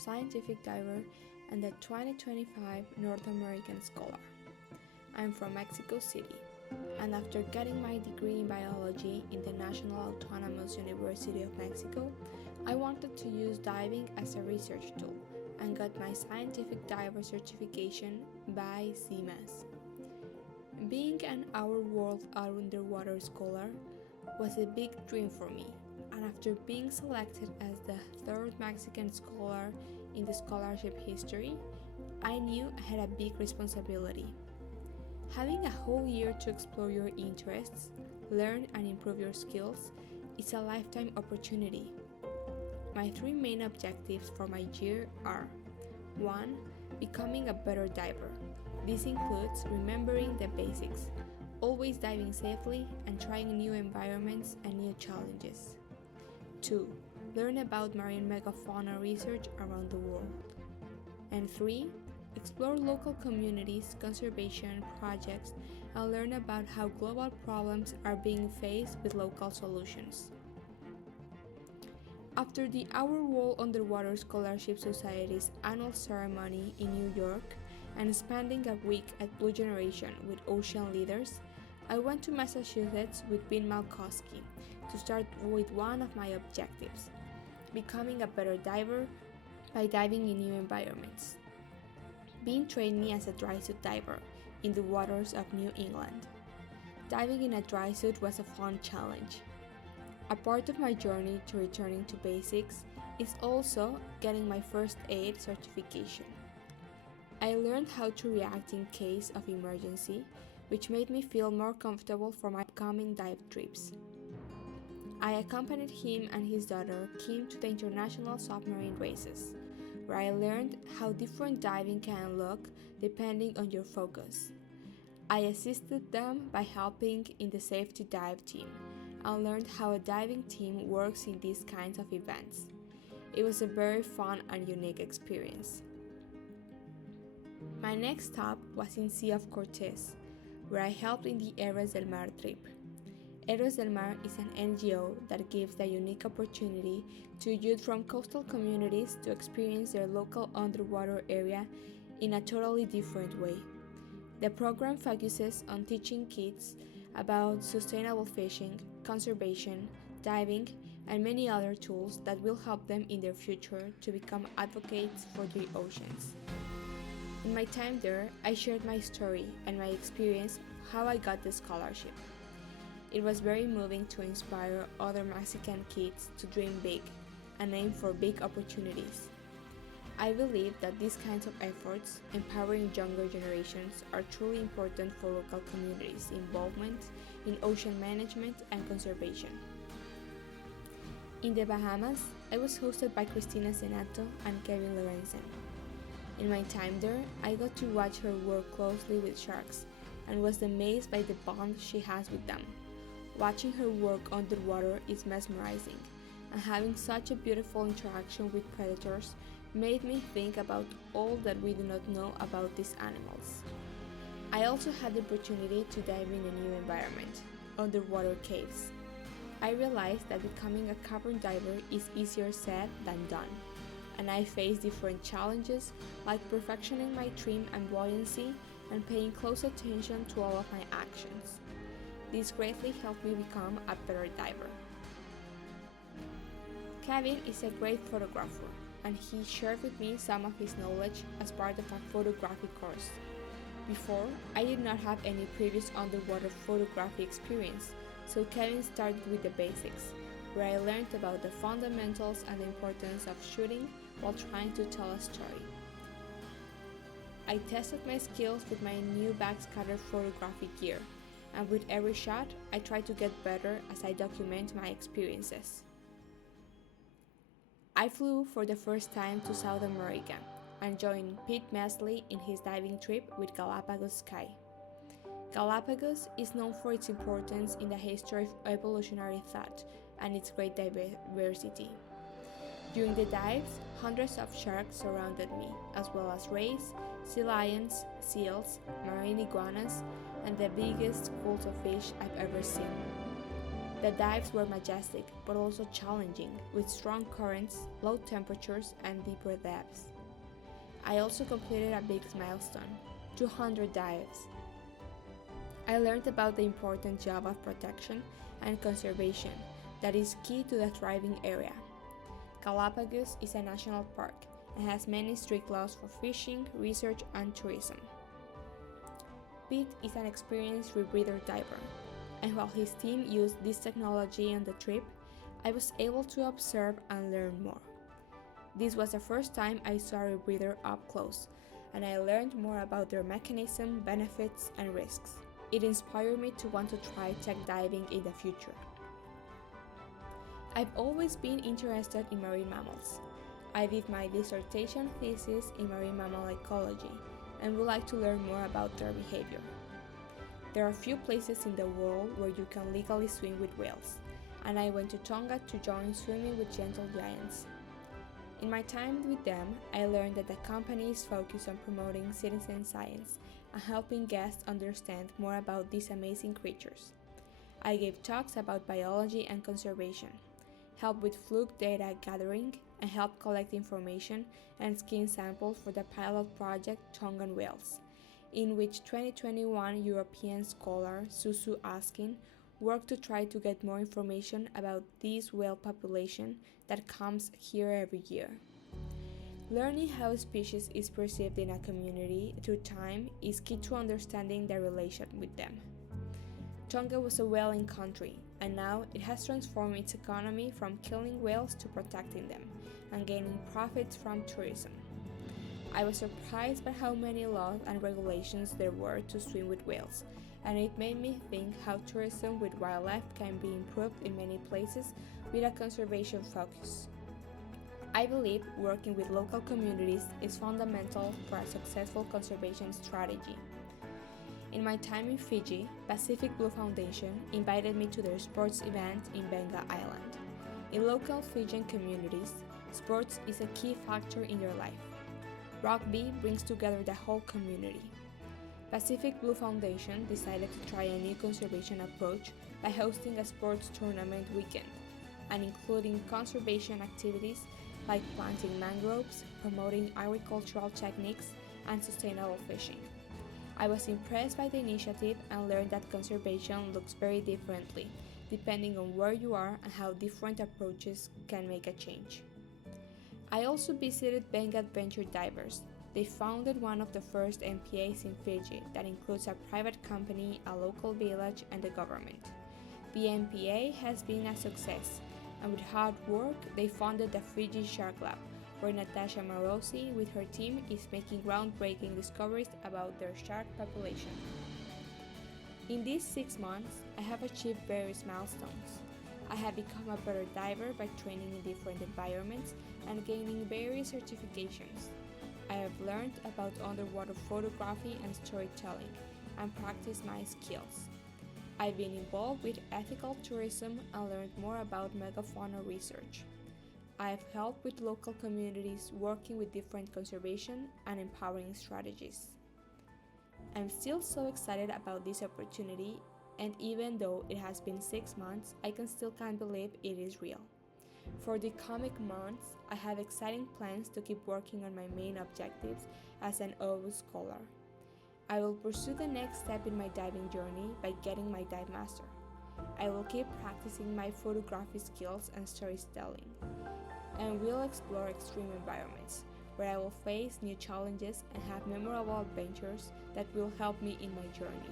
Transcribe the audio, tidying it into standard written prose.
scientific diver, and the 2025 North American Scholar. I'm from Mexico City, and after getting my degree in biology in the National Autonomous University of Mexico, I wanted to use diving as a research tool and got my scientific diver certification by CMAS. Being an Our World Underwater Scholar was a big dream for me, and after being selected as the third Mexican scholar in the scholarship history, I knew I had a big responsibility. Having a whole year to explore your interests, learn and improve your skills is a lifetime opportunity. My three main objectives for my year are: 1. Becoming a better diver. This includes remembering the basics, always diving safely and trying new environments and new challenges. 2. Learn about marine megafauna research around the world. And 3. Explore local communities, conservation projects, and learn about how global problems are being faced with local solutions. After the Our World Underwater Scholarship Society's annual ceremony in New York and spending a week at Blue Generation with ocean leaders, I went to Massachusetts with Ben Malkowski to start with one of my objectives: becoming a better diver by diving in new environments. Ben trained me as a dry suit diver in the waters of New England. Diving in a dry suit was a fun challenge. A part of my journey to returning to basics is also getting my first aid certification. I learned how to react in case of emergency, which made me feel more comfortable for my upcoming dive trips. I accompanied him and his daughter Kim to the international submarine races, where I learned how different diving can look depending on your focus. I assisted them by helping in the safety dive team and learned how a diving team works in these kinds of events. It was a very fun and unique experience. My next stop was in Sea of Cortez, where I helped in the Héroes del Mar trip. Héroes del Mar is an NGO that gives the unique opportunity to youth from coastal communities to experience their local underwater area in a totally different way. The program focuses on teaching kids about sustainable fishing, conservation, diving, and many other tools that will help them in their future to become advocates for the oceans. In my time there, I shared my story and my experience how I got the scholarship. It was very moving to inspire other Mexican kids to dream big and aim for big opportunities. I believe that these kinds of efforts, empowering younger generations, are truly important for local communities' involvement in ocean management and conservation. In the Bahamas, I was hosted by Cristina Senato and Kevin Lorenzen. In my time there, I got to watch her work closely with sharks and was amazed by the bond she has with them. Watching her work underwater is mesmerizing, and having such a beautiful interaction with predators made me think about all that we do not know about these animals. I also had the opportunity to dive in a new environment, underwater caves. I realized that becoming a cavern diver is easier said than done, and I faced different challenges like perfectioning my trim and buoyancy and paying close attention to all of my actions. This greatly helped me become a better diver. Kevin is a great photographer, and he shared with me some of his knowledge as part of a photography course. Before, I did not have any previous underwater photography experience, so Kevin started with the basics, where I learned about the fundamentals and the importance of shooting while trying to tell a story. I tested my skills with my new backscatter photography gear, and with every shot, I try to get better as I document my experiences. I flew for the first time to South America and joined Pete Mesley in his diving trip with Galapagos Sky. Galapagos is known for its importance in the history of evolutionary thought and its great diversity. During the dives, hundreds of sharks surrounded me, as well as rays, sea lions, seals, marine iguanas, and the biggest schools of fish I've ever seen. The dives were majestic but also challenging, with strong currents, low temperatures, and deeper depths. I also completed a big milestone, 200 dives. I learned about the important job of protection and conservation that is key to the thriving area. Galapagos is a national park and has many strict laws for fishing, research, and tourism. Pete is an experienced rebreather diver, and while his team used this technology on the trip, I was able to observe and learn more. This was the first time I saw a rebreather up close, and I learned more about their mechanism, benefits, and risks. It inspired me to want to try tech diving in the future. I've always been interested in marine mammals. I did my dissertation thesis in marine mammal ecology and would like to learn more about their behavior. There are few places in the world where you can legally swim with whales, and I went to Tonga to join Swimming with Gentle Giants. In my time with them, I learned that the company is focused on promoting citizen science and helping guests understand more about these amazing creatures. I gave talks about biology and conservation, helped with fluke data gathering, and helped collect information and skin samples for the pilot project Tongan Whales, in which 2021 European scholar Susu Askin worked to try to get more information about this whale population that comes here every year. Learning how a species is perceived in a community through time is key to understanding the relation with them. Tonga was a whaling country, and now it has transformed its economy from killing whales to protecting them and gaining profits from tourism. I was surprised by how many laws and regulations there were to swim with whales, and it made me think how tourism with wildlife can be improved in many places with a conservation focus. I believe working with local communities is fundamental for a successful conservation strategy. In my time in Fiji, Pacific Blue Foundation invited me to their sports event in Benga Island. In local Fijian communities, sports is a key factor in their life. Rugby brings together the whole community. Pacific Blue Foundation decided to try a new conservation approach by hosting a sports tournament weekend and including conservation activities like planting mangroves, promoting agricultural techniques, and sustainable fishing. I was impressed by the initiative and learned that conservation looks very differently depending on where you are and how different approaches can make a change. I also visited Benga Adventure Divers. They founded one of the first MPAs in Fiji that includes a private company, a local village, and the government. The MPA has been a success, and with hard work, they founded the Fiji Shark Lab, where Natasha Marosi with her team is making groundbreaking discoveries about their shark population. In these 6 months, I have achieved various milestones. I have become a better diver by training in different environments and gaining various certifications. I have learned about underwater photography and storytelling and practiced my skills. I've been involved with ethical tourism and learned more about megafauna research. I have helped with local communities working with different conservation and empowering strategies. I'm still so excited about this opportunity, and even though it has been 6 months, I still can't believe it is real. For the coming months, I have exciting plans to keep working on my main objectives as an OWUSS scholar. I will pursue the next step in my diving journey by getting my dive master. I will keep practicing my photography skills and storytelling, and will explore extreme environments where I will face new challenges and have memorable adventures that will help me in my journey.